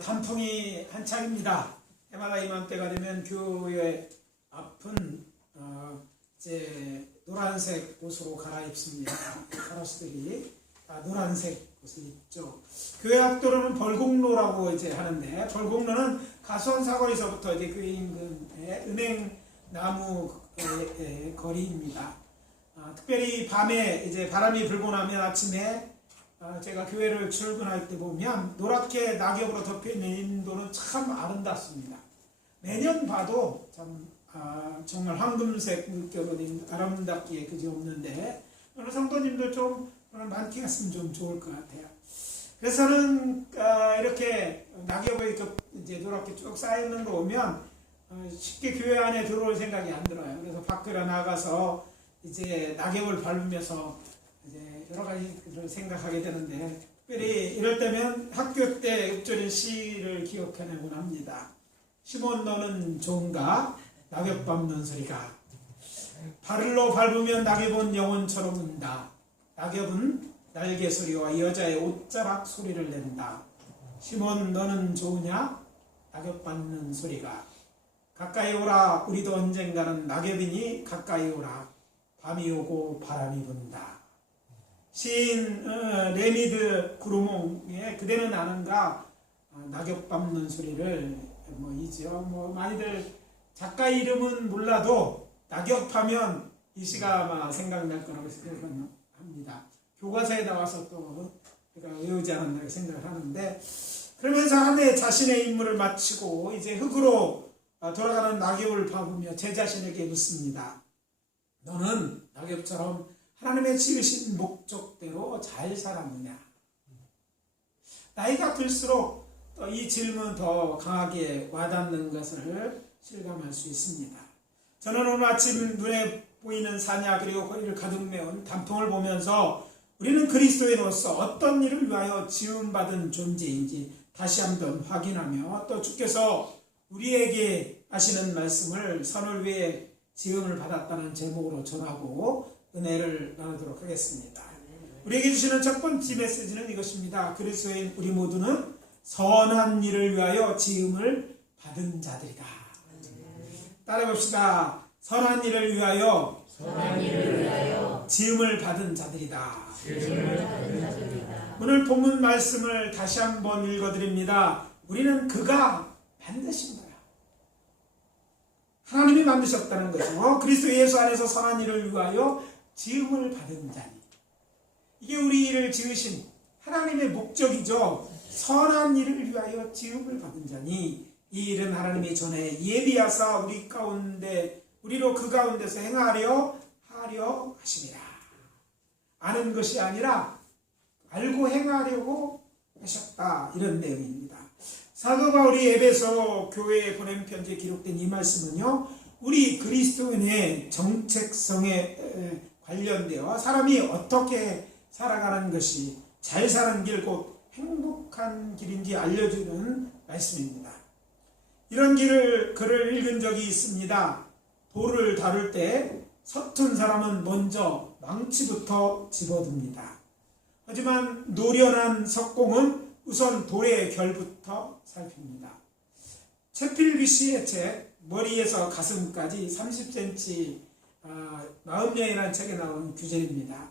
단풍이 한창입니다. 해마다 이맘때가 되면 교회 앞은 이제 노란색 옷으로 갈아입습니다. 가로수들이 노란색 옷을 입죠. 교회 앞도로는 벌곡로라고 이제 하는데, 벌곡로는 가수원 사거리서부터 이제 교회 인근의 은행나무 거리입니다. 특별히 밤에 이제 바람이 불고 나면 아침에 제가 교회를 출근할 때 보면 노랗게 낙엽으로 덮여있는 인도는 참 아름답습니다. 매년 봐도 참 정말 황금색 물결로 아름답기에 그지없는데, 오늘 성도님들 좀 많게 갔으면 좀 좋을 것 같아요. 그래서 저는 이렇게 낙엽이 이제 노랗게 쭉 쌓여있는 거 보면 쉽게 교회 안에 들어올 생각이 안 들어요. 그래서 밖으로 나가서 이제 낙엽을 밟으면서 이제 여러 가지를 생각하게 되는데, 특별히 이럴 때면 학교 때 읊조린 시를 기억해내곤 합니다. 시몬 너는 좋은가? 낙엽 밟는 소리가. 발로 밟으면 낙엽은 영혼처럼 운다. 낙엽은 날개 소리와 여자의 옷자락 소리를 낸다. 시몬 너는 좋으냐? 낙엽 밟는 소리가. 가까이 오라. 우리도 언젠가는 낙엽이니 가까이 오라. 밤이 오고 바람이 분다. 시인 레미드 그루몽의 그대는 아는가 낙엽 밟는 소리를 이죠. 많이들 작가 이름은 몰라도 낙엽하면 이 시가 아마 생각날 거라고 생각합니다. 교과서에 나와서 또 외우지 않았나 생각을 하는데, 그러면서 한 해 자신의 임무를 마치고 이제 흙으로 돌아가는 낙엽을 밟으며 제 자신에게 묻습니다. 너는 낙엽처럼 하나님의 지으신 목적대로 잘 살았느냐? 나이가 들수록 이 질문 더 강하게 와닿는 것을 실감할 수 있습니다. 저는 오늘 아침 눈에 보이는 사냐 그리고 거리를 가득 메운 단풍을 보면서 우리는 그리스도인으로서 어떤 일을 위하여 지음받은 존재인지 다시 한번 확인하며, 또 주께서 우리에게 하시는 말씀을 선을 위해 지음을 받았다는 제목으로 전하고 은혜를 나누도록 하겠습니다. 우리에게 주시는 첫 번째 메시지는 이것입니다. 그리스도인 우리 모두는 선한 일을 위하여 지음을 받은 자들이다. 따라봅시다. 선한 일을 위하여 지음을 받은 자들이다. 오늘 본문 말씀을 다시 한번 읽어드립니다. 우리는 그가 만드신 거야. 하나님이 만드셨다는 거죠. 그리스도 예수 안에서 선한 일을 위하여 지음을 받은 자니. 이게 우리를 지으신 하나님의 목적이죠. 선한 일을 위하여 지음을 받은 자니 이 일은 하나님이 전에 예비하사 우리로 그 가운데서 행하려 하려 하심이라. 아는 것이 아니라 알고 행하려고 하셨다. 이런 내용입니다. 사도 바울이 에베소 교회에 보낸 편지에 기록된 이 말씀은요, 우리 그리스도인의 정체성에 관련되어 사람이 어떻게 살아가는 것이 잘 사는 길, 곧 행복한 길인지 알려주는 말씀입니다. 이런 글을 읽은 적이 있습니다. 돌을 다룰 때 서툰 사람은 먼저 망치부터 집어듭니다. 하지만 노련한 석공은 우선 돌의 결부터 살핍니다. 채필 씨의 책 머리에서 가슴까지 30cm 40년이라는 책에 나오는 구절입니다.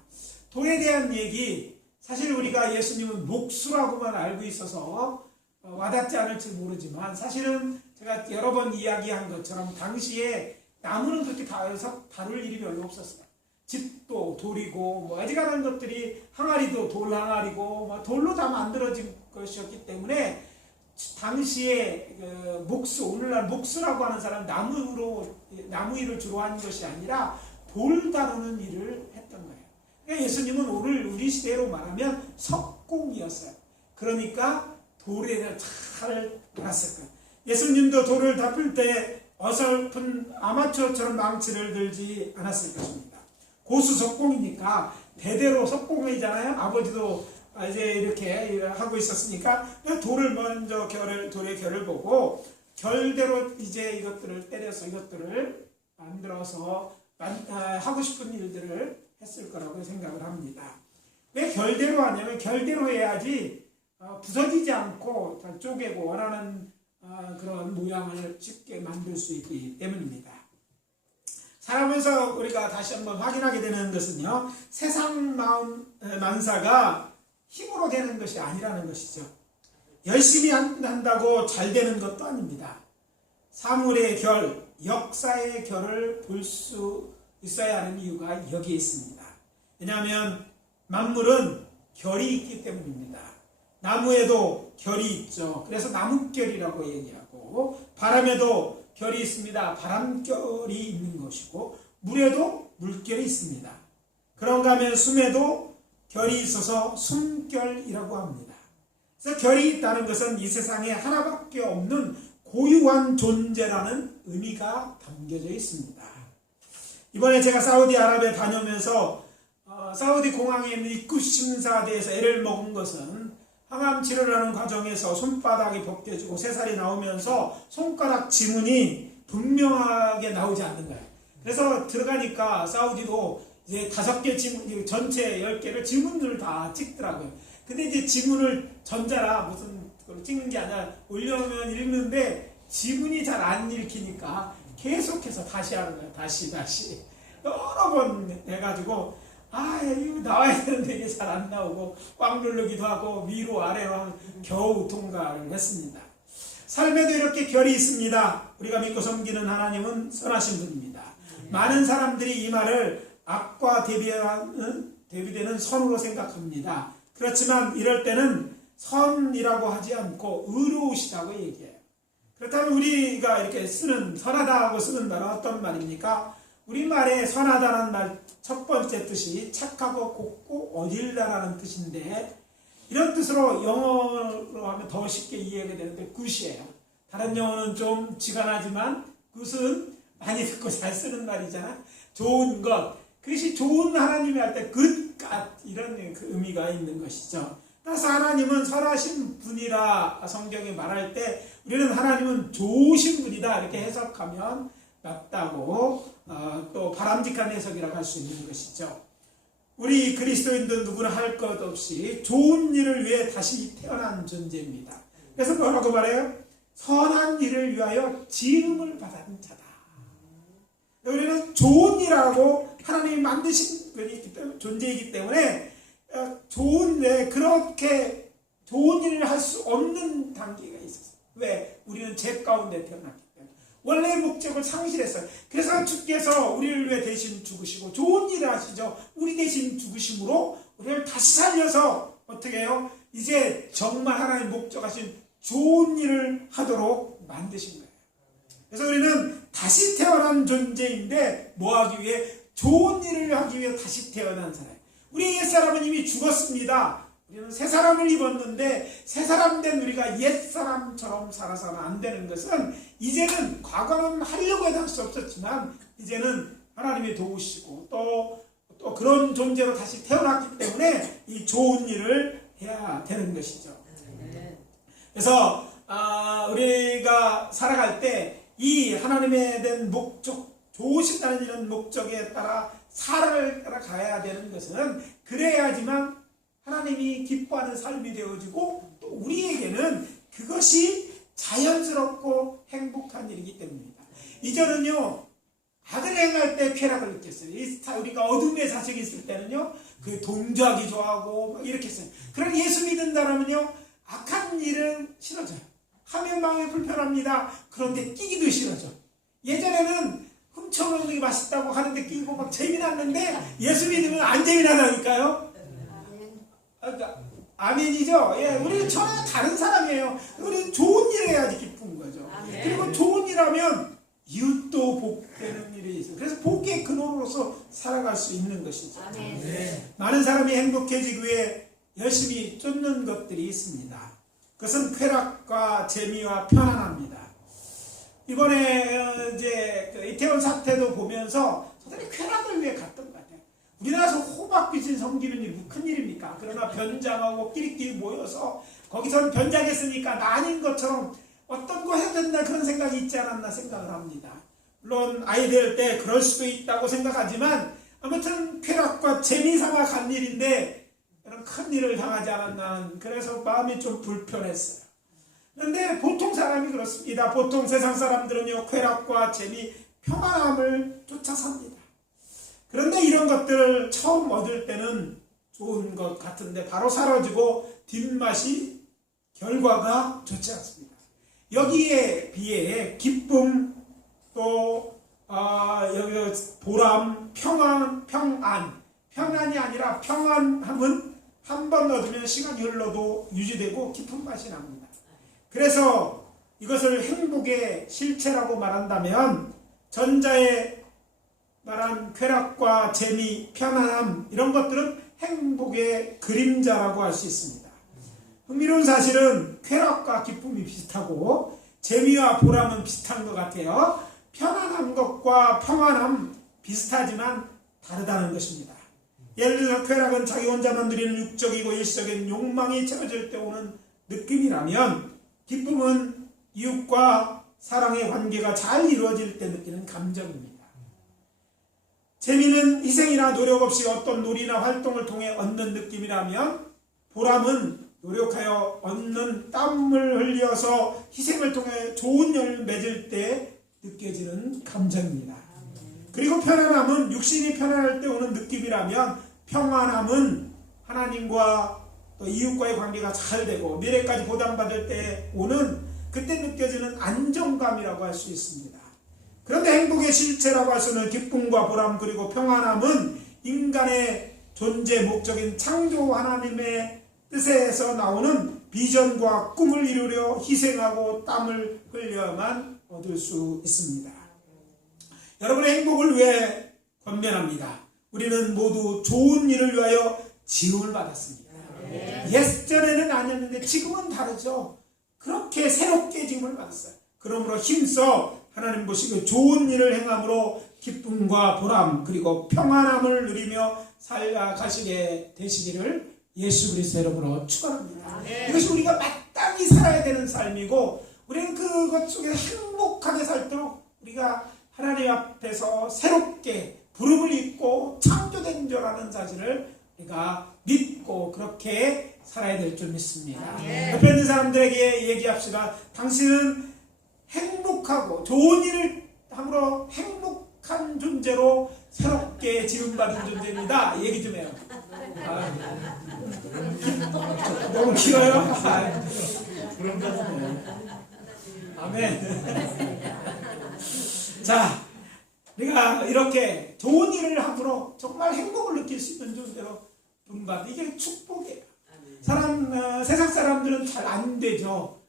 돌에 대한 얘기, 사실 우리가 예수님은 목수라고만 알고 있어서 와닿지 않을지 모르지만, 사실은 제가 여러 번 이야기한 것처럼 당시에 나무는 그렇게 다룰 일이 별로 없었어요. 집도 돌이고 어지간한 것들이 항아리도 돌 항아리고 돌로 다 만들어진 것이었기 때문에 당시에 목수, 오늘날 목수라고 하는 사람 나무 일을 주로 하는 것이 아니라 돌 다루는 일을 했던 거예요. 그러니까 예수님은 오늘 우리 시대로 말하면 석공이었어요. 그러니까 돌에 잘 달았을 거예요. 예수님도 돌을 닦을 때 어설픈 아마추어처럼 망치를 들지 않았을 것입니다. 고수 석공이니까 대대로 석공이잖아요. 아버지도 이제 이렇게 하고 있었으니까 돌을 먼저 돌의 결을 보고 결대로 이제 이것들을 때려서 이것들을 만들어서 하고 싶은 일들을 했을 거라고 생각을 합니다. 왜 결대로 하냐면 결대로 해야지 부서지지 않고 잘 쪼개고 원하는 그런 모양을 쉽게 만들 수 있기 때문입니다. 살아가면서 우리가 다시 한번 확인하게 되는 것은요, 세상 만사가 힘으로 되는 것이 아니라는 것이죠. 열심히 한다고 잘 되는 것도 아닙니다. 사물의 결, 역사의 결을 볼 수 있어야 하는 이유가 여기에 있습니다. 왜냐하면 만물은 결이 있기 때문입니다. 나무에도 결이 있죠. 그래서 나뭇결이라고 얘기하고, 바람에도 결이 있습니다. 바람결이 있는 것이고, 물에도 물결이 있습니다. 그런가 하면 숨에도 결이 있어서 숨결이라고 합니다. 그래서 결이 있다는 것은 이 세상에 하나밖에 없는 고유한 존재라는 의미가 담겨져 있습니다. 이번에 제가 사우디아라비아 다녀오면서 사우디 공항에 있는 입국 심사대에서 애를 먹은 것은 항암 치료를 하는 과정에서 손바닥이 벗겨지고 새살이 나오면서 손가락 지문이 분명하게 나오지 않는 거예요. 그래서 들어가니까 사우디도 이제 5개 지문, 전체 10개를 지문을 다 찍더라고요. 근데 이제 지문을 전자라 무슨 찍는 게 아니라 올려오면 읽는데 지문이 잘 안 읽히니까 계속해서 다시 하는 거예요. 다시. 여러 번 해가지고, 이거 나와야 되는데 이게 잘 안 나오고, 꽉 누르기도 하고, 위로 아래로 겨우 통과를 했습니다. 삶에도 이렇게 결이 있습니다. 우리가 믿고 섬기는 하나님은 선하신 분입니다. 많은 사람들이 이 말을 악과 대비되는 선으로 생각합니다. 그렇지만 이럴 때는 선이라고 하지 않고 의로우시다고 얘기해요. 그렇다면 우리가 이렇게 쓰는, 선하다고 쓰는 말은 어떤 말입니까? 우리말에 선하다는 말 첫 번째 뜻이 착하고 곱고 어질다라는 뜻인데, 이런 뜻으로 영어로 하면 더 쉽게 이해가 되는데 굿이에요. 다른 영어는 좀 지간하지만 굿은 많이 듣고 잘 쓰는 말이잖아. 좋은 것. 그것이 좋은 하나님이 할 때 good God 이런 그 의미가 있는 것이죠. 따라서 하나님은 선하신 분이라 성경이 말할 때 우리는 하나님은 좋으신 분이다 이렇게 해석하면 맞다고 또 바람직한 해석이라고 할 수 있는 것이죠. 우리 그리스도인들 누구나 할 것 없이 좋은 일을 위해 다시 태어난 존재입니다. 그래서 뭐라고 말해요? 선한 일을 위하여 지음을 받은 자다. 우리는 좋은 일하고 하나님이 만드신 존재이기 때문에 그렇게 좋은 일을 할 수 없는 단계가 있었어요. 왜? 우리는 죄 가운데 태어났기 때문에. 원래의 목적을 상실했어요. 그래서 주께서 우리를 위해 대신 죽으시고 좋은 일을 하시죠. 우리 대신 죽으심으로 우리를 다시 살려서 어떻게 해요? 이제 정말 하나님 목적하신 좋은 일을 하도록 만드신 거예요. 그래서 우리는 다시 태어난 존재인데 뭐 하기 위해? 좋은 일을 하기 위해 다시 태어난 사람. 우리 옛사람은 이미 죽었습니다. 우리는 새 사람을 입었는데 새 사람 된 우리가 옛사람처럼 살아서는 안 되는 것은, 이제는 과거는 하려고 해도 할 수 없었지만 이제는 하나님이 도우시고 또 그런 존재로 다시 태어났기 때문에 이 좋은 일을 해야 되는 것이죠. 그래서 우리가 살아갈 때 이 하나님에 대한 목적, 좋으신다는 이런 목적에 따라 살아가야 되는 것은, 그래야지만 하나님이 기뻐하는 삶이 되어지고 또 우리에게는 그것이 자연스럽고 행복한 일이기 때문입니다. 이전은요, 악을 행할 때 쾌락을 느꼈어요. 우리가 어둠의 자식이 있을 때는요, 그 동조하기 좋아하고 막 이렇게 했어요. 그러나 예수 믿는 사람은요, 악한 일은 싫어져요. 하면 마음이 불편합니다. 그런데 끼기도 싫어져. 예전에는 훔쳐먹는 게 맛있다고 하는데 끼고 막 재미났는데 예수 믿으면 안 재미나다니까요. 아멘이죠. 예, 우리는 전혀 다른 사람이에요. 우리는 좋은 일 해야지 기쁜 거죠. 그리고 좋은 일 하면 이웃도 복되는 일이 있어요. 그래서 복의 근원으로서 살아갈 수 있는 것이죠. 많은 사람이 행복해지기 위해 열심히 쫓는 것들이 있습니다. 그것은 쾌락과 재미와 편안합니다. 이번에 이제 그 이태원 사태도 보면서 저들이 쾌락을 위해 갔던 것 같아요. 우리나라에서 호박 귀신 섬기는 일이 큰 일입니까? 그러나 변장하고 끼리끼리 모여서 거기서는 변장했으니까 나 아닌 것처럼 어떤 거 해야 된다 그런 생각이 있지 않았나 생각을 합니다. 물론 아이 될 때 그럴 수도 있다고 생각하지만 아무튼 쾌락과 재미 삼아 간 일인데, 나는 큰 일을 당하지 않았나 그래서 마음이 좀 불편했어요. 그런데 보통 사람이 그렇습니다. 보통 세상 사람들은요 쾌락과 재미, 평안함을 쫓아 삽니다. 그런데 이런 것들을 처음 얻을 때는 좋은 것 같은데 바로 사라지고 뒷맛이 결과가 좋지 않습니다. 여기에 비해 기쁨 또 여기 보람, 평안이 아니라 평안함은 한 번 얻으면 시간이 흘러도 유지되고 깊은 맛이 납니다. 그래서 이것을 행복의 실체라고 말한다면 전자의 말한 쾌락과 재미, 편안함 이런 것들은 행복의 그림자라고 할 수 있습니다. 흥미로운 사실은 쾌락과 기쁨이 비슷하고 재미와 보람은 비슷한 것 같아요. 편안한 것과 평안함 비슷하지만 다르다는 것입니다. 예를 들어 쾌락은 자기 혼자만 누리는 육적이고 일시적인 욕망이 채워질 때 오는 느낌이라면 기쁨은 이웃과 사랑의 관계가 잘 이루어질 때 느끼는 감정입니다. 재미는 희생이나 노력 없이 어떤 놀이나 활동을 통해 얻는 느낌이라면 보람은 노력하여 얻는 땀을 흘려서 희생을 통해 좋은 열매를 맺을 때 느껴지는 감정입니다. 그리고 편안함은 육신이 편안할 때 오는 느낌이라면 평안함은 하나님과 또 이웃과의 관계가 잘 되고 미래까지 보장받을 때 오는 그때 느껴지는 안정감이라고 할 수 있습니다. 그런데 행복의 실체라고 할 수 있는 기쁨과 보람 그리고 평안함은 인간의 존재 목적인 창조 하나님의 뜻에서 나오는 비전과 꿈을 이루려 희생하고 땀을 흘려야만 얻을 수 있습니다. 여러분의 행복을 왜 권면합니다. 우리는 모두 좋은 일을 위하여 지음을 받았습니다. 예전에는 아니었는데 지금은 다르죠. 그렇게 새롭게 지음을 받았어요. 그러므로 힘써 하나님 보시고 좋은 일을 행함으로 기쁨과 보람 그리고 평안함을 누리며 살아가시게 되시기를 예수 그리스도 이름으로 축원합니다. 이것이 우리가 마땅히 살아야 되는 삶이고 우리는 그것 속에 행복하게 살도록 우리가 하나님 앞에서 새롭게 부름을 입고 창조된 자라는 사실을 우리가 믿고 그렇게 살아야 될 줄 믿습니다. 옆에 있는 사람들에게 얘기합시다. 당신은 행복하고 좋은 일을 함으로 행복한 존재로 새롭게 지음받은 존재입니다. 얘기 좀 해요. 너무 길어요? 아멘. 자, 우리가 이렇게 좋은 일을 함으로 정말 행복을 느낄 수 있는 존재로 분받 이게 축복이에요. 세상 사람들은 잘 안 되죠.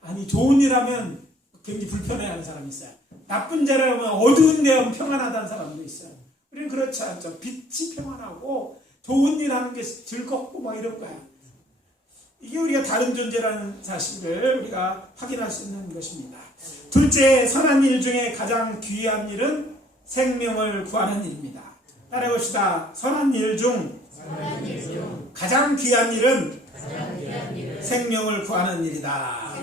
아니 좋은 일 하면 굉장히 불편해하는 사람이 있어요. 나쁜 일을 하면 어두운 데 하면 평안하다는 사람도 있어요. 우리는 그렇지 않죠. 빛이 평안하고 좋은 일 하는 게 즐겁고 막 이럴 거야. 이게 우리가 다른 존재라는 사실을 우리가 확인할 수 있는 것입니다. 둘째, 선한 일 중에 가장 귀한 일은 생명을 구하는 일입니다. 따라해봅시다. 선한 일 중 가장 귀한 일은 생명을 구하는 일이다.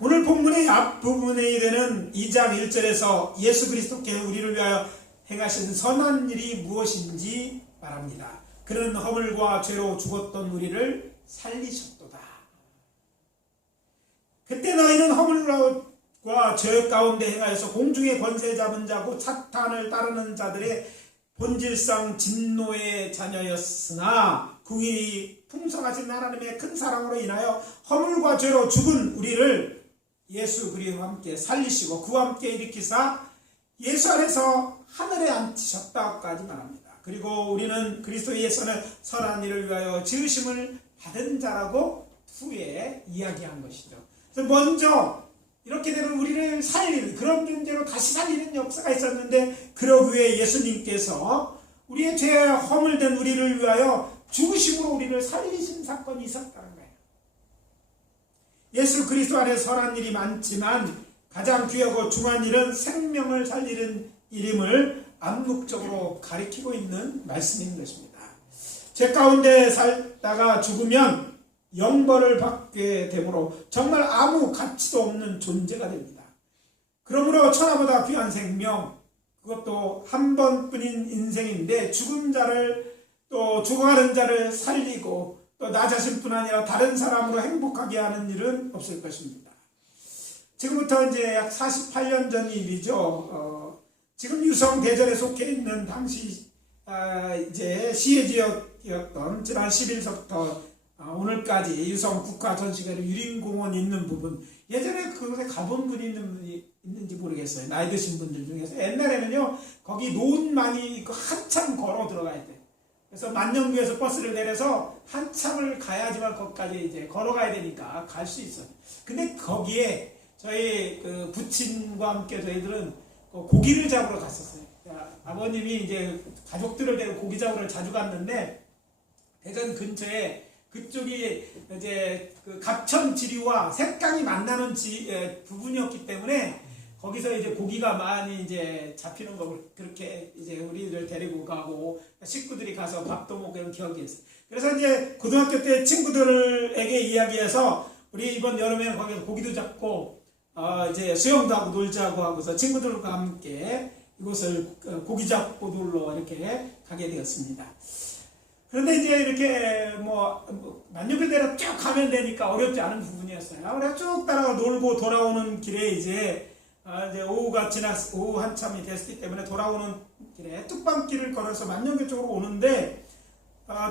오늘 본문의 앞부분에 되는 2장 1절에서 예수 그리스도께서 우리를 위하여 행하신 선한 일이 무엇인지 말합니다. 그는 허물과 죄로 죽었던 우리를 살리셨도다. 그때 너희는 허물과 죄 가운데 행하여서 공중의 권세 잡은 자고 사탄을 따르는 자들의 본질상 진노의 자녀였으나 그 일이 풍성하신 하나님의 큰 사랑으로 인하여 허물과 죄로 죽은 우리를 예수 그리스도와 함께 살리시고 그와 함께 일으키사 예수 안에서 하늘에 앉히셨다까지 말합니다. 그리고 우리는 그리스도 예수는 선한 일을 위하여 지으심을 받은 자라고 후에 이야기한 것이죠. 그래서 먼저 이렇게 되면 우리를 살리는 그런 존재로 다시 살리는 역사가 있었는데 그러기 위해 예수님께서 우리의 죄에 허물된 우리를 위하여 죽으심으로 우리를 살리신 사건이 있었다는 거예요. 예수 그리스도 안에 선한 일이 많지만 가장 귀하고 중요한 일은 생명을 살리는 일임을 암묵적으로 가리키고 있는 말씀인 것입니다. 죄 가운데 살다가 죽으면 영벌을 받게 되므로 정말 아무 가치도 없는 존재가 됩니다. 그러므로 천하보다 귀한 생명, 그것도 한 번뿐인 인생인데 죽은 자를 또 죽어가는 자를 살리고 또 나 자신뿐 아니라 다른 사람으로 행복하게 하는 일은 없을 것입니다. 지금부터 이제 약 48년 전 일이죠. 지금 유성 대전에 속해 있는 당시 이제 시해 지역이었던 지난 10일서부터 오늘까지 유성 국가 전시관의 유림공원 있는 부분, 예전에 그곳에 가본 분이 있는지 모르겠어요. 나이 드신 분들 중에서. 옛날에는요 거기 논만이 있고 한참 걸어 들어가야 돼. 그래서 만년구에서 버스를 내려서 한참을 가야지만 거기까지 이제 걸어가야 되니까 갈 수 있어요. 근데 거기에 저희 그 부친과 함께 저희들은 고기를 잡으러 갔었어요. 아버님이 이제 가족들을 데리고 고기 잡으러 자주 갔는데, 대전 근처에 그쪽이 이제 그 갑천 지류와 색강이 만나는 부분이었기 때문에 거기서 이제 고기가 많이 이제 잡히는 거, 그렇게 이제 우리를 데리고 가고 식구들이 가서 밥도 먹고 이런 기억이 있어요. 그래서 이제 고등학교 때 친구들에게 이야기해서 우리 이번 여름에 거기서 고기도 잡고 이제 수영도 하고 놀자고 하고서 친구들과 함께 이곳을 고기 잡고 놀러 이렇게 가게 되었습니다. 그런데 이제 이렇게 만년교대로 쭉 가면 되니까 어렵지 않은 부분이었어요. 그래서 쭉 따라가 놀고 돌아오는 길에 이제 오후 한참이 됐기 때문에 돌아오는 길에 뚝방길을 걸어서 만년교 쪽으로 오는데,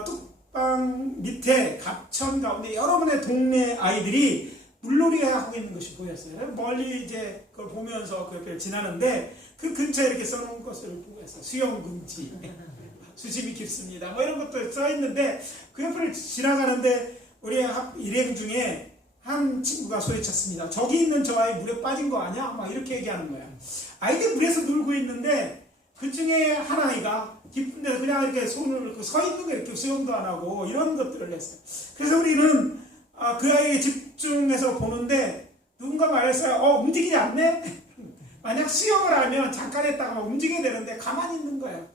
뚝방 밑에 갑천 가운데 여러 분의 동네 아이들이 물놀이 하고 있는 것이 보였어요. 멀리 이제 그걸 보면서 그 옆에 지나는데, 그 근처에 이렇게 써놓은 것을 보고 있어요. 수영 금지, 수심이 깊습니다, 뭐 이런 것도 써있는데, 그 옆을 지나가는데 우리 일행 중에 한 친구가 소리쳤습니다. 저기 있는 저 아이 물에 빠진 거 아니야? 막 이렇게 얘기하는 거야. 아이들 물에서 놀고 있는데 그 중에 한 아이가 깊은 데서 그냥 이렇게 손을 서 있는 거 이렇게 수영도 안 하고 이런 것들을 했어요. 그래서 우리는 그 아이에게 집중해서 보는데 누군가 말했어요. 움직이지 않네? 만약 수영을 하면 잠깐 했다가 막 움직여야 되는데 가만히 있는 거예요.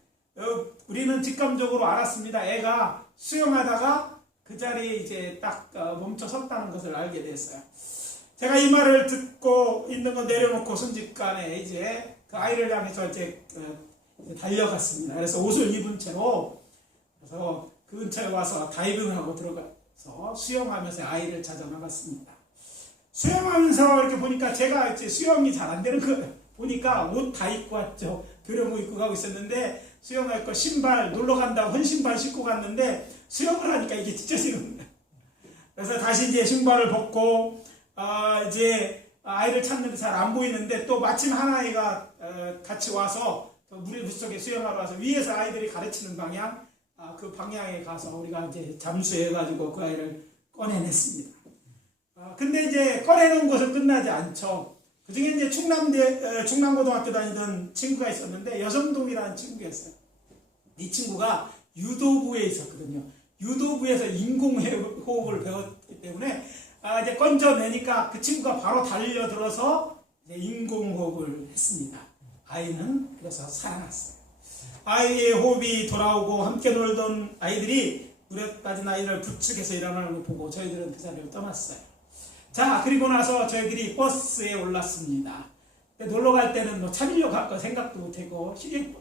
우리는 직감적으로 알았습니다. 애가 수영하다가 그 자리에 이제 딱 멈춰 섰다는 것을 알게 됐어요. 제가 이 말을 듣고 있는 거 내려놓고 순식간에 이제 그 아이를 향해서 이제 달려갔습니다. 그래서 옷을 입은 채로 그래서 그 근처에 와서 다이빙하고 들어가서 수영하면서 아이를 찾아 나갔습니다. 수영하면서 이렇게 보니까 제가 이제 수영이 잘 안 되는 거 보니까 옷 다 입고 왔죠. 교령복 입고 가고 있었는데 수영할 거 신발 놀러 간다고 헌신발 신고 갔는데 수영을 하니까 이게 찢어지는 거예요. 그래서 다시 이제 신발을 벗고 이제 아이를 찾는데 잘 안 보이는데 또 마침 한 아이가 같이 와서 물속에 수영하러 와서 위에서 아이들이 가르치는 방향, 그 방향에 가서 우리가 이제 잠수해가지고 그 아이를 꺼내냈습니다. 근데 이제 꺼내놓은 것은 끝나지 않죠. 그 중에 이제 충남고등학교 다니던 친구가 있었는데 여성동이라는 친구였어요. 이 친구가 유도부에 있었거든요. 유도부에서 인공호흡을 배웠기 때문에 이제 건져내니까 그 친구가 바로 달려들어서 이제 인공호흡을 했습니다. 아이는 그래서 살아났어요. 아이의 호흡이 돌아오고 함께 놀던 아이들이 물에 빠진 아이를 부축해서 일어나는 걸 보고 저희들은 그 자리를 떠났어요. 자, 그리고 나서 저희들이 버스에 올랐습니다. 놀러 갈 때는 차밀려 갈 거 생각도 못하고 시내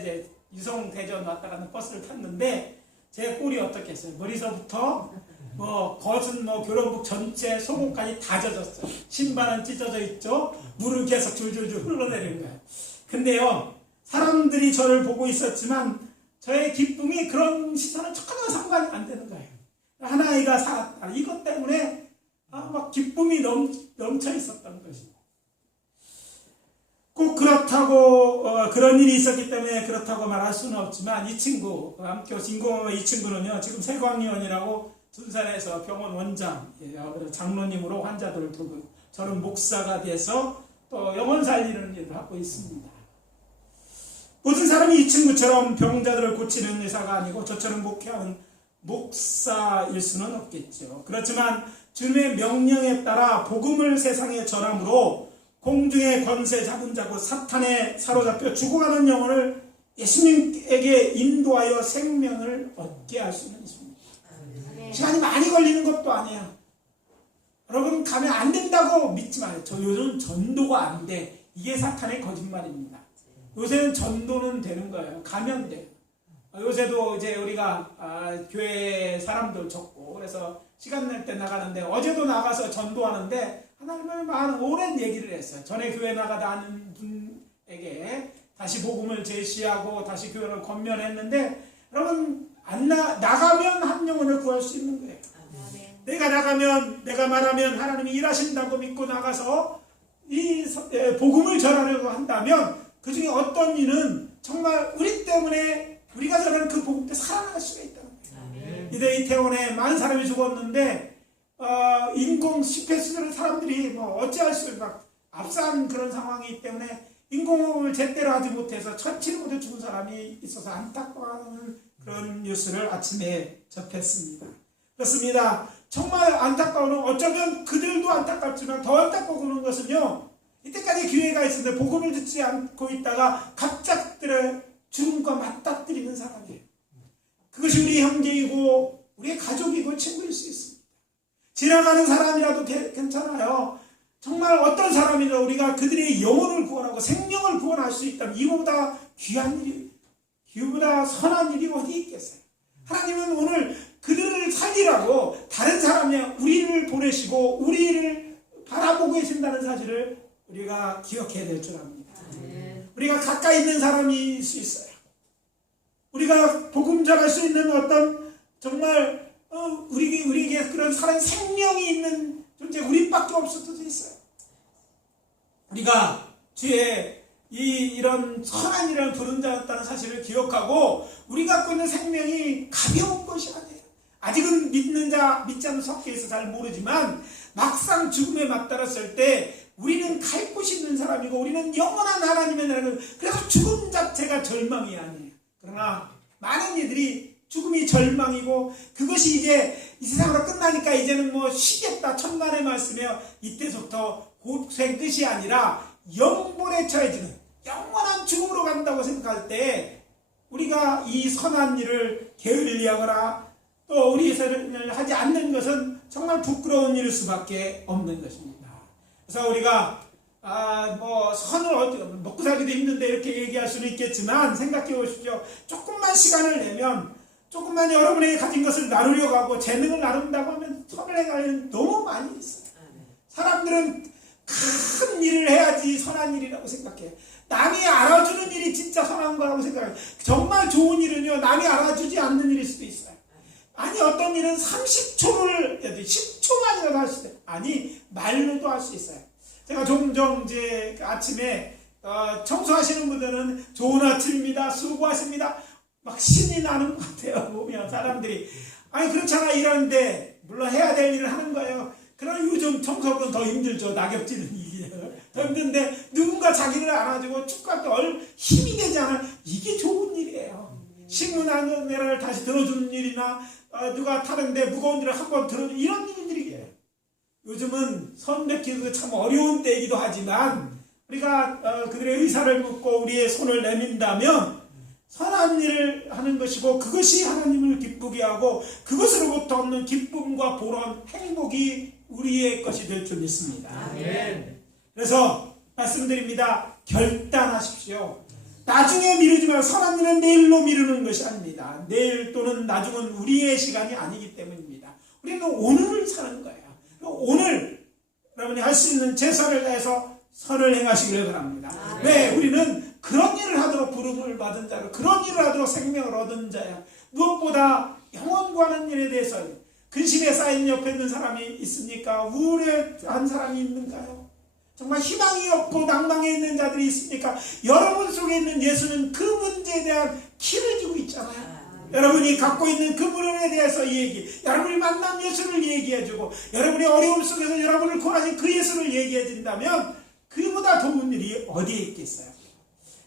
이제 유성 대전 왔다 가는 버스를 탔는데 제 꼴이 어떻겠어요? 머리서부터 겉은 교령복 전체 속옷까지 다 젖었어요. 신발은 찢어져 있죠. 물은 계속 줄줄줄 흘러내리는 거예요. 근데요, 사람들이 저를 보고 있었지만 저의 기쁨이 그런 시선은 전혀 상관이 안 되는 거예요. 하나아이가 살았다. 이것 때문에 막 기쁨이 넘쳐 있었던 것입니다. 꼭 그렇다고 그런 일이 있었기 때문에 그렇다고 말할 수는 없지만 이 친구 함께 오신 이 친구는요 지금 세광의원이라고 둔산에서 병원 원장 장로님으로 환자들을 돌보고 저는 목사가 돼서 또 영혼 살리는 일을 하고 있습니다. 모든 사람이 이 친구처럼 병자들을 고치는 의사가 아니고 저처럼 목회하는 목사일 수는 없겠죠. 그렇지만 주님의 명령에 따라 복음을 세상에 전함으로 공중의 권세 잡은 자고 사탄에 사로잡혀 죽어가는 영혼을 예수님에게 인도하여 생명을 얻게 할 수는 있습니다. 시간이 많이 걸리는 것도 아니에요. 여러분 가면 안 된다고 믿지 마요. 요즘 전도가 안 돼. 이게 사탄의 거짓말입니다. 요새는 전도는 되는 거예요. 가면 돼요. 요새도 이제 우리가 교회 사람들 적고 그래서 시간 낼 때 나가는데 어제도 나가서 전도하는데 하나님을 많은 오랜 얘기를 했어요. 전에 교회 나가다 하는 분에게 다시 복음을 제시하고 다시 교회를 권면했는데 여러분 나가면 한 영혼을 구할 수 있는 거예요. 내가 나가면 내가 말하면 하나님이 일하신다고 믿고 나가서 이 복음을 전하려고 한다면 그 중에 어떤 이는 정말 우리 때문에 우리가 전하는 그 복음 때 살아날 수가 있다는 거예요. 이때 이태원에 많은 사람이 죽었는데 인공 심폐소생술을 사람들이 어찌할 수 막 앞선 그런 상황이기 때문에 인공호흡을 제대로 하지 못해서 처치를 못해 죽은 사람이 있어서 안타까워하는 그런 뉴스를 아침에 접했습니다. 그렇습니다. 정말 안타까운 어쩌면 그들도 안타깝지만 더 안타까운 것은요. 이때까지 기회가 있었는데 복음을 듣지 않고 있다가 갑작들의 죽음과 맞닥뜨리는 사람이에요. 그것이 우리 형제이고 우리의 가족이고 친구일 수 있습니다. 지나가는 사람이라도 괜찮아요. 정말 어떤 사람이라도 우리가 그들의 영혼을 구원하고 생명을 구원할 수 있다면 이보다 귀한 일이 이보다 선한 일이 어디 있겠어요. 하나님은 오늘 그들을 살리라고 다른 사람이 우리를 보내시고 우리를 바라보고 계신다는 사실을 우리가 기억해야 될 줄 압니다. 우리가 가까이 있는 사람일 수 있어요. 우리가 복음 전할 수 있는 어떤 정말 우리에게 그런 살아 생명이 있는 존재 우리밖에 없을 수도 있어요. 우리가 주의 이런 선한 일을 부른 자였다는 사실을 기억하고 우리가 갖고 있는 생명이 가벼운 것이 아니에요. 아직은 믿는 자 믿지 않는 섞여서 잘 모르지만 막상 죽음에 맞닥뜨렸을 때 우리는 갈 곳이 있는 사람이고 우리는 영원한 하나님의 나라는 그래서 죽음 자체가 절망이 아니에요. 그러나 많은 이들이 죽음이 절망이고 그것이 이제 이 세상으로 끝나니까 이제는 쉬겠다 천만의 말씀이며 이때부터 고생 끝이 아니라 영본에 처해지는 영원한 죽음으로 간다고 생각할 때 우리가 이 선한 일을 게을리하거나 또 우리 선을 하지 않는 것은 정말 부끄러운 일일 수밖에 없는 것입니다. 그래서 우리가 선을 먹고 살기도 힘든데 이렇게 얘기할 수는 있겠지만 생각해 보십시오. 조금만 시간을 내면 조금만 여러분에게 가진 것을 나누려고 하고 재능을 나눈다고 하면 선을 행할 일은 너무 많이 있어요. 사람들은 큰 일을 해야지 선한 일이라고 생각해요. 남이 알아주는 일이 진짜 선한 거라고 생각해요. 정말 좋은 일은요 남이 알아주지 않는 일일 수도 있어요. 아니 어떤 일은 30초를 10초만이라도 할 수 있어요. 아니 말로도 할 수 있어요. 제가 종종 이제 아침에 청소하시는 분들은 좋은 아침입니다. 수고하십니다. 막 신이 나는 것 같아요. 보면 사람들이 아니 그렇잖아 이러는데 물론 해야 될 일을 하는 거예요. 그러나 요즘 청소는 더 힘들죠. 낙엽지는 이게 더 힘든데 누군가 자기를 안아주고 축구할 때 힘이 되지 않아요. 이게 좋은 일이에요. 신문 안내를 다시 들어주는 일이나 누가 타는데 무거운 일을 한번 들어주는 이런 일들이에요. 요즘은 선 맺기도 참 어려운 때이기도 하지만 우리가 그들의 의사를 묻고 우리의 손을 내민다면 선한 일을 하는 것이고 그것이 하나님을 기쁘게 하고 그것으로부터 얻는 기쁨과 보람, 행복이 우리의 것이 될 줄 믿습니다. 아멘. 그래서 말씀드립니다. 결단하십시오. 나중에 미루지 말고 선한 일은 내일로 미루는 것이 아닙니다. 내일 또는 나중은 우리의 시간이 아니기 때문입니다. 우리는 오늘을 사는 거예요. 오늘 여러분이 할 수 있는 최선을 다해서 선을 행하시기를 바랍니다. 왜? 우리는 그런 일을 하도록 부름을 받은 자로 그런 일을 하도록 생명을 얻은 자야. 무엇보다 영원 구하는 일에 대해서 근심에 쌓인 옆에 있는 사람이 있습니까? 우울한 사람이 있는가요? 정말 희망이 없고 낭망에 있는 자들이 있습니까? 여러분 속에 있는 예수는 그 문제에 대한 키를 주고 있잖아요. 여러분이 갖고 있는 그 문제에 대해서 여러분이 만난 예수를 얘기해주고 여러분의 어려움 속에서 여러분을 구원하신 그 예수를 얘기해준다면 그보다 좋은 일이 어디에 있겠어요?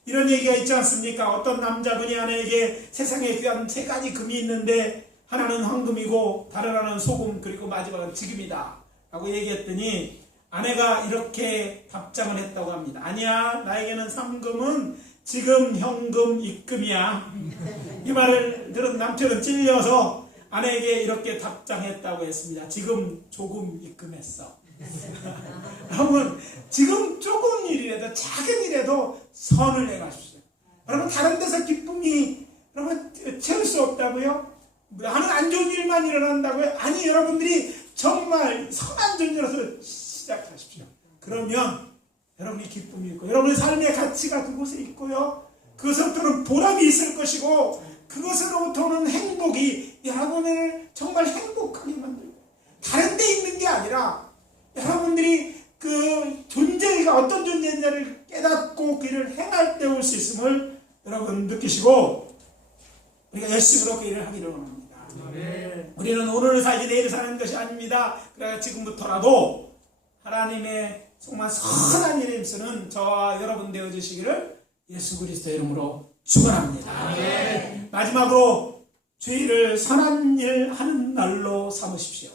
이런 얘기가 있지 않습니까? 어떤 남자분이 아내에게 세상에 귀한 3가지 금이 있는데 하나는 황금이고 다른 하나는 소금 그리고 마지막은 지금이다 라고 얘기했더니 아내가 이렇게 답장을 했다고 합니다. 아니야, 나에게는 상금은 지금, 현금, 입금이야. 이 말을 들은 남편은 찔려서 아내에게 이렇게 답장했다고 했습니다. 지금 조금 입금했어. 여러분, 지금 조금 일이라도 작은 일에도 선을 행하십시오. 여러분, 다른 데서 기쁨이 여러분 일어난다고요? 하는 안 좋은 일만 일어난다고요? 아니, 여러분들이 정말 선한 존재로서 시작하십시오. 그러면 여러분이 기쁨이 있고 여러분의 삶의 가치가 그곳에 있고요, 그것으로부터는 보람이 있을 것이고, 그것으로부터는 행복이 여러분을 정말 행복하게 만들고, 다른 데 있는 게 아니라 여러분들이 그 존재가 어떤 존재인지를 깨닫고 그 일을 행할 때 올 수 있음을 여러분 느끼시고, 우리가 열심으로 그 일을 하기를 원합니다. 우리는 오늘을 살지 내일을 사는 것이 아닙니다. 그러니까 지금부터라도 하나님의 정말 선한 일에 힘쓰는 저와 여러분 되어주시기를 예수 그리스도의 이름으로 축원합니다. 마지막으로 주일을 선한 일 하는 날로 삼으십시오.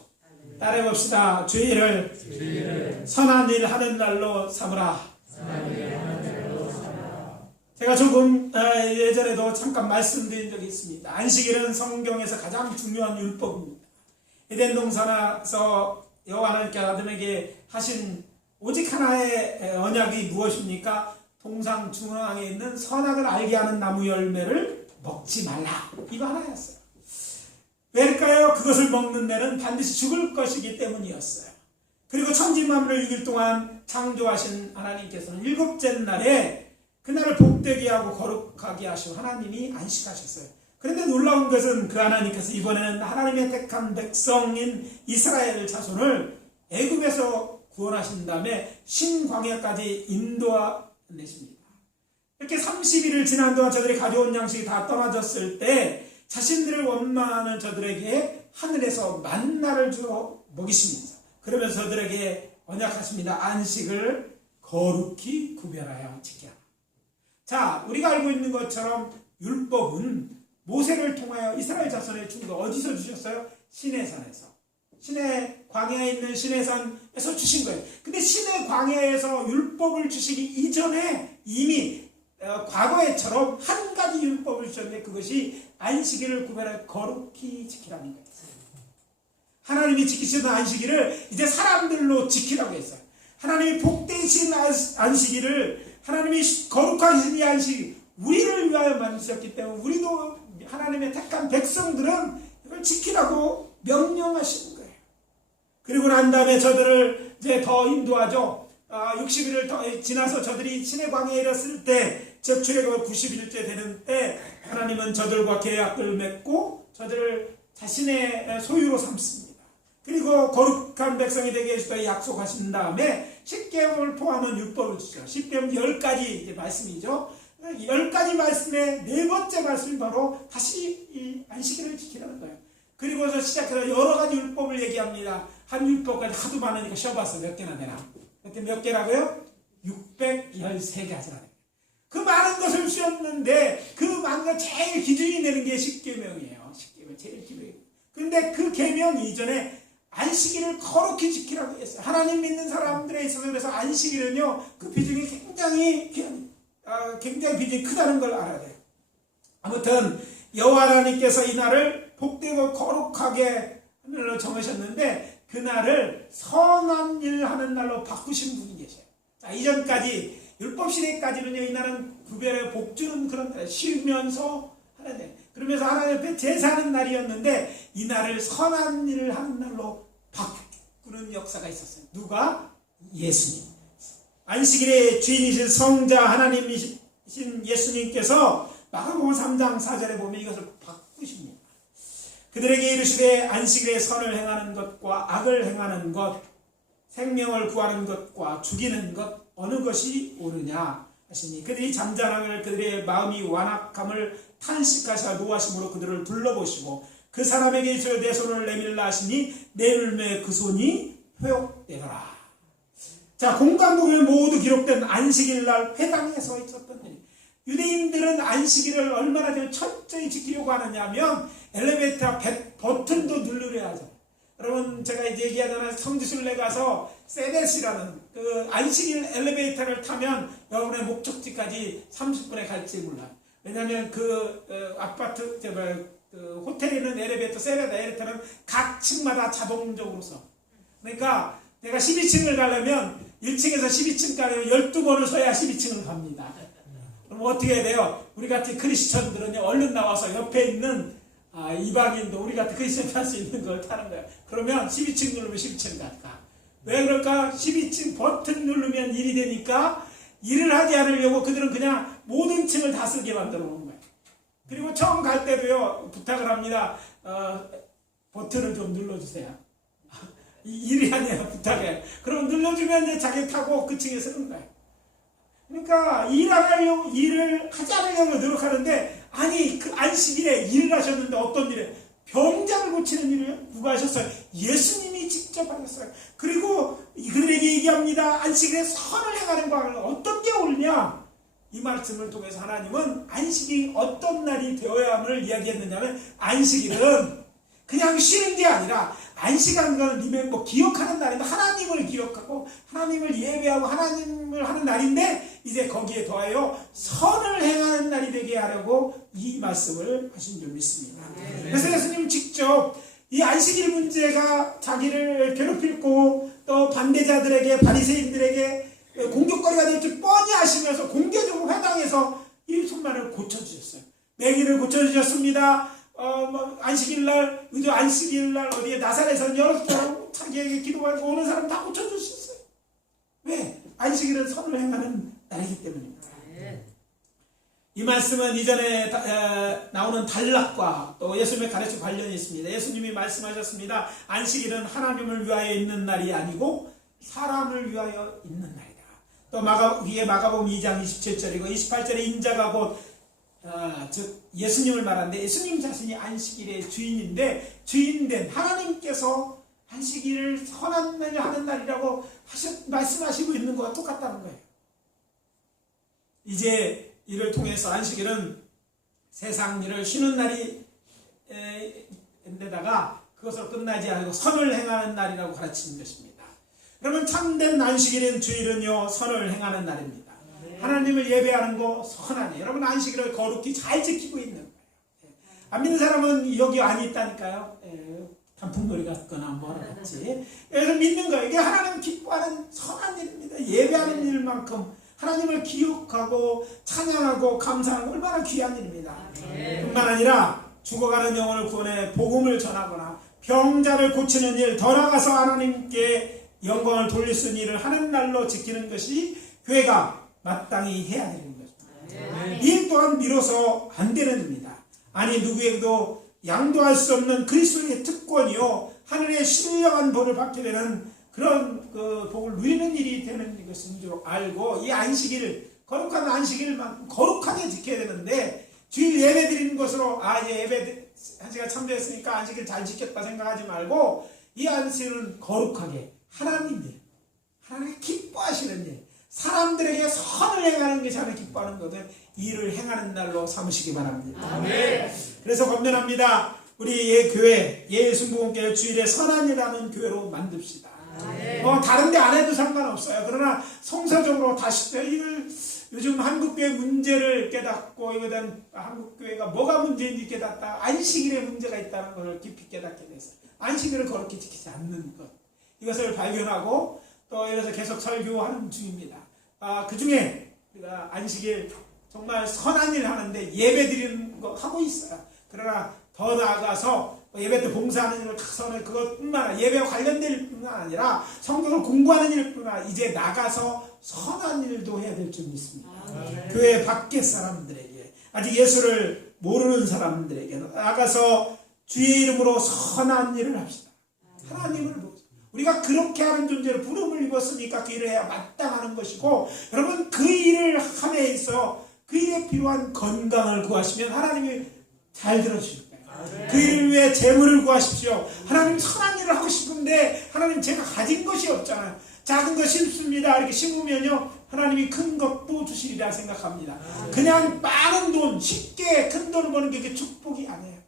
따라해봅시다. 주일을 선한 일 하는 날로 삼으라. 제가 조금 예전에도 잠깐 말씀드린 적이 있습니다. 안식일은 성경에서 가장 중요한 율법입니다. 에덴 동산에서 여호와 하나님께서 아담에게 하신 오직 하나의 언약이 무엇입니까? 동상 중앙에 있는 선악을 알게 하는 나무 열매를 먹지 말라. 이거 하나였어요. 왜일까요? 그것을 먹는 데는 반드시 죽을 것이기 때문이었어요. 그리고 천지만물을 6일 동안 창조하신 하나님께서는 일곱째 날에 그날을 복되게 하고 거룩하게 하시고 하나님이 안식하셨어요. 그런데 놀라운 것은 그 하나님께서 이번에는 하나님의 택한 백성인 이스라엘 자손을 애굽에서 구원하신 다음에 신광야까지 인도하내십니다. 이렇게 30일을 지난 동안 저들이 가져온 양식이 다 떨어졌을 때 자신들을 원망하는 저들에게 하늘에서 만나를 주어 먹이십니다. 그러면서 저들에게 언약하십니다. 안식을 거룩히 구별하여 지켜라. 자, 우리가 알고 있는 것처럼 율법은 모세를 통하여 이스라엘 자손에 준 거 어디서 주셨어요? 시내산에서. 시내 광야에 있는 시내산에서 주신 거예요. 근데 시내 광야에서 율법을 주시기 이전에 이미 과거에처럼 한 가지 율법을 주셨는데 그것이 안식일을 구별하여 거룩히 지키라는 거예요. 하나님이 지키시는 안식일을 이제 사람들로 지키라고 했어요. 하나님이 복되신 안식일을, 하나님이 거룩하신 이 안식, 우리를 위하여 만드셨기 때문에 우리도 하나님의 택한 백성들은 이걸 지키라고 명령하시는 거예요. 그리고 난 다음에 저들을 이제 더 인도하죠. 60일을 더 지나서 저들이 시내 광야에 이르렀을 때, 즉 출애굽 90일째 되는 때 하나님은 저들과 계약을 맺고 저들을 자신의 소유로 삼습니다. 그리고 거룩한 백성이 되게 해주시다 약속하신 다음에 십계명을 포함한 율법을 주죠. 십계명 10가지 말씀이죠. 10가지 말씀의 네 번째 말씀이 바로 다시 이 안식일을 지키라는 거예요. 그리고서 시작해서 여러 가지 율법을 얘기합니다. 한 율법까지 하도 많으니까 쉬어봤어. 몇 개나 되나? 몇 개라고요? 613가지나 돼요. 그 많은 것을 쉬었는데 그 많은 것 제일 기준이 되는 게 십계명이에요. 십계명 제일 기준이에요. 근데 그 계명 이전에 안식일을 거룩히 지키라고 했어요. 하나님 믿는 사람들에 있어서 그래서 안식일은요, 그 비중이 굉장히 비중이 크다는 걸 알아야 돼요. 아무튼 여호와 하나님께서 이 날을 복되고 거룩하게 하늘로 정하셨는데 그날을 선한 일 하는 날로 바꾸신 분이 계셔요. 자, 이전까지 율법 시대까지는요, 이 날은 구별해 복 주는 그런 날, 쉬면서 하는 날, 그러면서 하나님 앞에 제사하는 날이었는데 이 날을 선한 일을 하는 날로 바꾸는 역사가 있었어요. 누가? 예수님. 안식일의 주인이신 성자 하나님이신 예수님께서 마가복음 3장 4절에 보면 이것을 바꾸십니다. 그들에게 이르시되 안식일에 선을 행하는 것과 악을 행하는 것, 생명을 구하는 것과 죽이는 것 어느 것이 옳으냐 하시니 그들이 잠잠함을, 그들의 마음이 완악함을 탄식하사 노하심으로 그들을 둘러보시고 그 사람에게 이르시되 내 손을 내밀라 하시니 내밀매 그 손이 회복되더라. 자, 공관복음에 모두 기록된 안식일날 회당에 서 있었던 일. 유대인들은 안식일을 얼마나 철저히 지키려고 하느냐면 엘리베이터 버튼도 누르려 하죠. 여러분, 제가 이제 얘기하잖아요. 성지순례 가서 세벳이라는 그 안식일 엘리베이터를 타면 여러분의 목적지까지 30분에 갈지 몰라요. 왜냐하면 그 아파트, 그 호텔에 있는 엘리베이터, 세벳 엘리베이터는 각 층마다 자동적으로 써. 그러니까 내가 12층을 가려면 1층에서 12층까지 12번을 서야 12층을 갑니다. 그럼 어떻게 해야 돼요? 우리 같은 크리스천들은요, 얼른 나와서 옆에 있는 이방인도 우리 같은 크리스천 탈 수 있는 걸 타는 거야. 그러면 12층 누르면 12층 갈까? 왜 그럴까? 12층 버튼 누르면 일이 되니까 일을 하지 않으려고 그들은 그냥 모든 층을 다 쓰게 만들어 놓은 거예요. 그리고 처음 갈 때도요, 부탁을 합니다. 버튼을 좀 눌러주세요. 일이 아니라 부탁해. 그럼 눌러주면 이제 자기 타고 그 층에 쓰는 거예요. 그러니까 일을 하지 않으려고 노력하는데, 아니 그 안식일에 일을 하셨는데 어떤 일에? 병자를 고치는 일을 누가 하셨어요? 예수님이 직접 하셨어요. 그리고 그들에게 얘기합니다. 안식일에 선을 행하는 과를 어떤 게 옳냐? 이 말씀을 통해서 하나님은 안식이 어떤 날이 되어야 함을 이야기했느냐면, 안식일은 그냥 쉬는 게 아니라 안식하는 건 리멤버 기억하는 날인데, 하나님을 기억하고 하나님을 예배하고 하나님을 하는 날인데, 이제 거기에 더하여 선을 행하는 날이 되게 하려고 이 말씀을 하신 줄 믿습니다. 그래서 예수님 직접 이 안식일 문제가 자기를 괴롭히고 또 반대자들에게, 바리새인들에게 공격거리가 될 줄 뻔히 아시면서 공개적으로 회당에서 이 손만을 고쳐주셨어요. 매기를 고쳐주셨습니다. 안식일날, 안식일날 어디에 나사렛에서 여러 사람 자기에게 기도하고 오는 사람 다 고쳐주셨어요. 왜? 안식일은 선을 행하는 날이기 때문입니다. 이 말씀은 이전에 나오는 단락과 또 예수님의 가르침 관련이 있습니다. 예수님이 말씀하셨습니다. 안식일은 하나님을 위하여 있는 날이 아니고 사람을 위하여 있는 날이다. 또 위에 마가복음 2장 27절이고 28절에 인자가 곧 즉 예수님을 말하는데, 예수님 자신이 안식일의 주인인데, 주인된 하나님께서 안식일을 선한 날을 하는 날이라고 말씀하시고 있는 것과 똑같다는 거예요. 이제 이를 통해서 안식일은 세상 일을 쉬는 날인데다가 그것으로 끝나지 않고 선을 행하는 날이라고 가르치는 것입니다. 그러면 참된 안식일인 주일은요, 선을 행하는 날입니다. 하나님을 예배하는 거 선하네. 여러분 안식일을 거룩히 잘 지키고 있는 거예요. 안 믿는 사람은 여기 안 있다니까요. 단풍놀이 같거나 뭐라 같지. 그래서 믿는 거예요. 이게 하나님 기뻐하는 선한 일입니다. 예배하는 일만큼 하나님을 기억하고 찬양하고 감사하는 얼마나 귀한 일입니다. 뿐만 아니라 죽어가는 영혼을 구원해 복음을 전하거나 병자를 고치는 일, 더 나아가서 하나님께 영광을 돌릴 수 있는 일을 하는 날로 지키는 것이 교회가 마땅히 해야 되는 것입니다. 이 또한 미뤄서 안 되는 일입니다. 아니 누구에게도 양도할 수 없는 그리스도의 특권이요, 하늘의 신령한 복을 받게 되는 그런 그 복을 누리는 일이 되는 것인 줄 알고, 이 안식일, 거룩한 안식일만 거룩하게 지켜야 되는데, 주일 예배 드리는 것으로 예배 한 시간 참배했으니까 안식일 잘 지켰다 생각하지 말고, 이 안식일은 거룩하게 하나님이 기뻐하시는 일, 사람들에게 선을 행하는 것이 하나님 기뻐하는 것은 일을 행하는 날로 삼으시기 바랍니다. 아멘. 그래서 권면합니다. 우리 교회, 예수복음교회 주일에 선한 일 하는 교회로 만듭시다. 다른 데 안 해도 상관없어요. 그러나 성서적으로 다시 요즘 한국교회 문제를 깨닫고, 이거에 대한 한국교회가 뭐가 문제인지 깨닫다, 안식일에 문제가 있다는 것을 깊이 깨닫게 됐어요. 안식일을 거룩히 지키지 않는 것, 이것을 발견하고 또 이래서 계속 설교하는 중입니다. 그 중에 우리가 안식일 정말 선한 일 하는데 예배 드리는 거 하고 있어요. 그러나 더 나아가서 예배 때 봉사하는 일을 선을 그것뿐만 아니라 예배와 관련된 일뿐만 아니라 성경을 공부하는 일뿐만 아니라 이제 나가서 선한 일도 해야 될 줄 믿습니다. 교회 밖의 사람들에게, 아직 예수를 모르는 사람들에게 나가서 주의 이름으로 선한 일을 합시다. 하나님을 보죠. 우리가 그렇게 하는 존재로 부름을 입었으니까 그 일을 해야 마땅하는 것이고, 여러분 그 일을 함에 있어 그 일에 필요한 건강을 구하시면 하나님이 잘 들어주실 거예요. 그 일을 위해 재물을 구하십시오. 하나님 선한 일을 하고 싶은데 하나님 제가 가진 것이 없잖아요. 작은 거 심습니다. 이렇게 심으면요 하나님이 큰 것도 주시리라 생각합니다. 그냥 많은 돈, 쉽게 큰 돈을 버는 게 축복이 아니에요.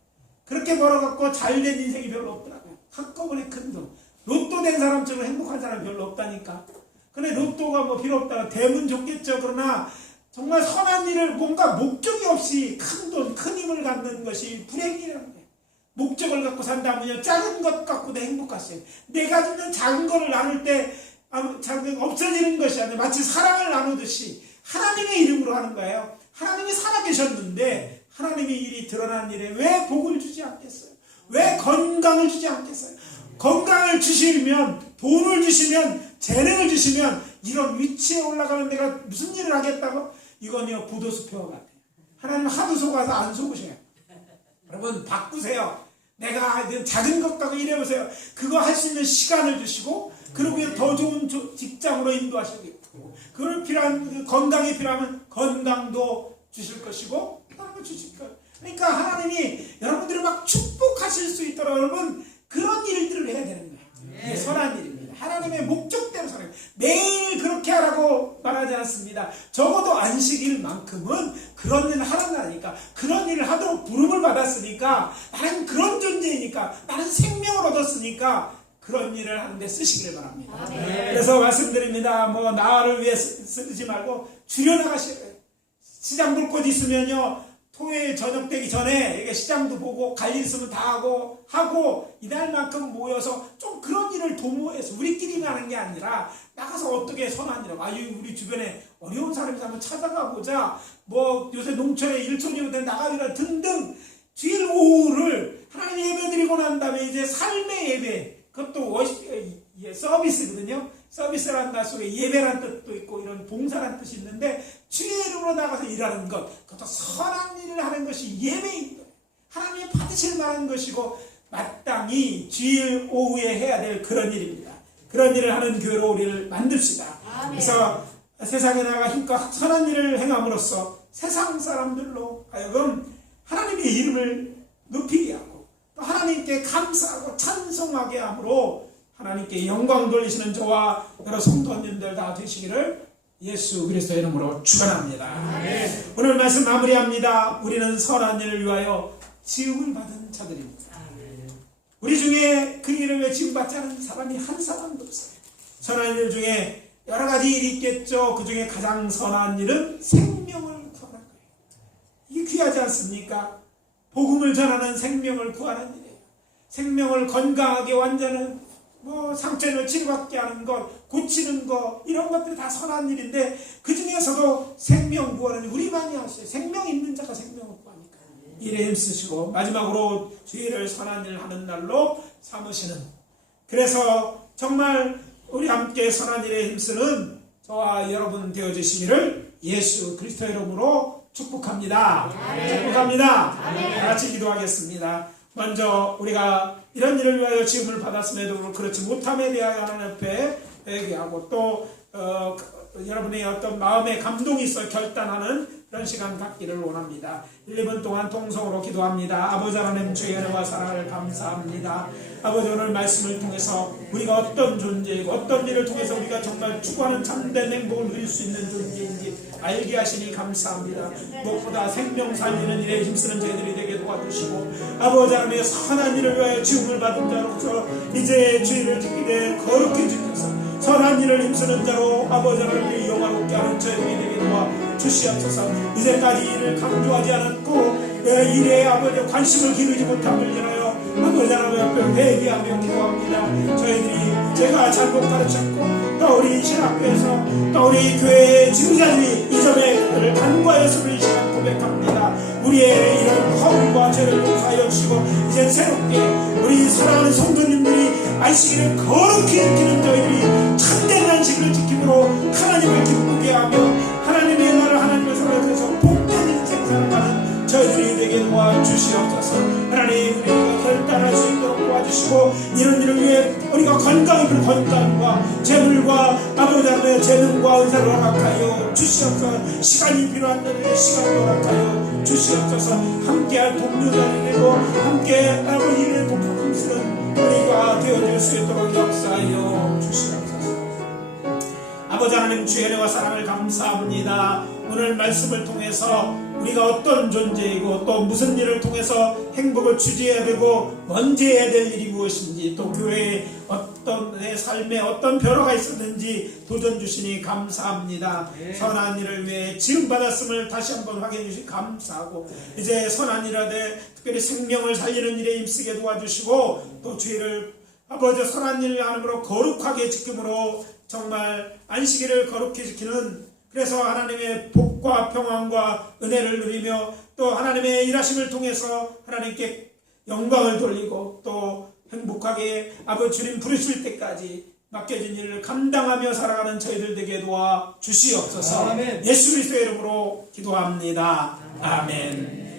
그렇게 벌어갖고 잘된 인생이 별로 없더라고요. 한꺼번에 큰 돈. 로또 된 사람처럼 행복한 사람이 별로 없다니까. 근데 로또가 뭐 필요 없다라 되면 좋겠죠. 그러나 정말 선한 일을 뭔가 목적이 없이 큰 돈, 큰 힘을 갖는 것이 불행이라는 거예요. 목적을 갖고 산다면요 작은 것 갖고도 행복하세요. 내가 주는 작은 거를 나눌 때 없어지는 것이 아니라 마치 사랑을 나누듯이 하나님의 이름으로 하는 거예요. 하나님이 살아계셨는데 하나님의 일이 드러난 일에 왜 복을 주지 않겠어요? 왜 건강을 주지 않겠어요? 건강을 주시면, 돈을 주시면, 재능을 주시면 이런 위치에 올라가는 내가 무슨 일을 하겠다고? 이건요 부도수표 같아요. 하나님 하도 속아서 안 속으셔요. 여러분 바꾸세요. 내가 작은 것 갖고 일해보세요. 그거 할 수 있는 시간을 주시고, 그리고 더 좋은 직장으로 인도하시고, 그걸 필요한, 건강이 필요하면 건강도 주실 것이고 다른 거 주실 거예요. 그러니까 하나님이 여러분들을 막 축복하실 수 있도록 여러분 그런 일들을 해야 되는 거예요. 이게 선한 일입니다. 하나님의 목적대로 살아요. 매일 그렇게 하라고 말하지 않습니다. 적어도 안식일만큼은 그런 일을 하란다니까. 그런 일을 하도록 부름을 받았으니까, 나는 그런 존재이니까, 나는 생명을 얻었으니까 그런 일을 하는데 쓰시기를 바랍니다. 그래서 말씀드립니다. 뭐 나를 위해 쓰지 말고 줄여나가셔야 돼요. 시장 볼 곳 있으면요, 토요일 저녁 되기 전에 이게 시장도 보고 갈 일 있으면 다 하고 이날만큼 모여서 좀 그런 일을 도모해서 우리끼리만 하는 게 아니라 나가서 어떻게 선한 일을, 우리 주변에 어려운 사람이 한번 찾아가 보자, 뭐 요새 농촌에 일손이거든 나가기라 등등. 주일 오후를 하나님 예배 드리고 난 다음에 이제 삶의 예배, 그것도 서비스거든요. 서비스라는 말 속에 예배란 뜻도 있고 이런 봉사란 뜻이 있는데, 주의 이름으로 나가서 일하는 것, 그것도 선한 일을 하는 것이 예배인 거예요. 하나님이 받으실 만한 것이고 마땅히 주일 오후에 해야 될 그런 일입니다. 그런 일을 하는 교회로 우리를 만듭시다. 그래서 세상에 나가 힘껏 선한 일을 행함으로써 세상 사람들로 하여금 하나님의 이름을 높이게 하고 또 하나님께 감사하고 찬송하게 함으로 하나님께 영광 돌리시는 저와 여러 성도님들 다 되시기를 예수 그리스도의 이름으로 축원합니다. 오늘 말씀 마무리합니다. 우리는 선한 일을 위하여 지음을 받은 자들입니다. 우리 중에 그 일을 왜 지음받지 않은 사람이 한 사람도 없어요. 선한 일 중에 여러 가지 일이 있겠죠. 그 중에 가장 선한 일은 생명을 구하는 거예요. 이게 귀하지 않습니까? 복음을 전하는 생명을 구하는 일이에요. 생명을 건강하게 완전한 상처를 치료받게 하는 것, 고치는 것, 이런 것들이 다 선한 일인데, 그 중에서도 생명 구하는 우리 많이 하세요. 생명 있는 자가 생명을 구하니까 일에 힘쓰시고, 마지막으로 주일을 선한 일을 하는 날로 삼으시는, 그래서 정말 우리 함께 선한 일에 힘쓰는 저와 여러분 되어주시기를 예수 그리스도의 이름으로 축복합니다. 축복합니다. 다 같이 기도하겠습니다. 먼저 우리가 이런 일을 위하여 지음을 받았음에도 그렇지 못함에 대하여 하나님 앞에 회개하고 또 여러분의 어떤 마음에 감동이 있어 결단하는 그런 시간 갖기를 원합니다. 1-2분 동안 통성으로 기도합니다. 아버지 하나님, 주의 은혜와 사랑을 감사합니다. 아버지, 오늘 말씀을 통해서 우리가 어떤 존재이고 어떤 일을 통해서 우리가 정말 추구하는 참된 행복을 누릴 수 있는 존재인지 알게 하시니 감사합니다. 무엇보다 생명 살리는 일에 힘쓰는 저희들이 되게 도와주시고, 아버지 하나님의 선한 일을 위하여 지음을 받은 자로서 이제 주의를 지키되 거룩히 지켜서 선한 일을 힘쓰는 자로 아버지 하나님의 영화롭게 하는 저희들이 되게 도와주시옵소서. 이제까지 일을 강조하지 않았고 일에 아버지 관심을 기르지 못함을 인하여 아버지 하나님 앞에 회개하며 기도합니다. 저희들이 제가 잘못 가르쳤고 또 우리 신학교에서 또 우리 교회의 지도자들이 이 점에 그들을 간과하였음을 이 시간 고백합니다. 우리의 이런 허물과 죄를 용서하여 주시고 이제 새롭게 우리 사랑하는 성도님들이 안식일을 거룩히 지키는 저희들이 참된 안식을 지킴으로 하나님을 기쁘게 하며 하나님의 나라를 하나님의 사랑에서 복된 인생 살아가는 저희들이 되게 도와주시옵소서. 하나님, 우리가 결단할 수 있도록 도와주시고 이런 일을 위해 우리가 건강과 재물과 아버지 하나님의 재능과 은사를 허락하여 주시옵소서. 시간이 필요한 자들에게 시간을 허락하여 주시옵소서. 함께할 동료자들이 되고 함께 아버지 일에 돕고 쓰는 우리가 되어줄 수 있도록 역사하여 주시옵소서. 아버지 하나님, 주의 은혜와 사랑을 감사합니다. 오늘 말씀을 통해서 우리가 어떤 존재이고 또 무슨 일을 통해서 행복을 취재해야 되고 먼저 해야 될 일이 무엇인지, 또 교회에 어떤 내 삶에 어떤 변화가 있었는지 도전 주시니 감사합니다. 선한 일을 위해 지음받았음을 다시 한번 확인해 주시니 감사하고 이제 선한 일하되 특별히 생명을 살리는 일에 힘쓰게 도와주시고 또 주의를 아버지 선한 일을 하므로 거룩하게 지킴으로 정말 안식일을 거룩히 지키는 그래서 하나님의 복과 평안과 은혜를 누리며 또 하나님의 일하심을 통해서 하나님께 영광을 돌리고 또 행복하게 아버지 주님 부르실 때까지 맡겨진 일을 감당하며 살아가는 저희들 되게 도와 주시옵소서. 아멘. 예수 그리스도의 이름으로 기도합니다. 아멘.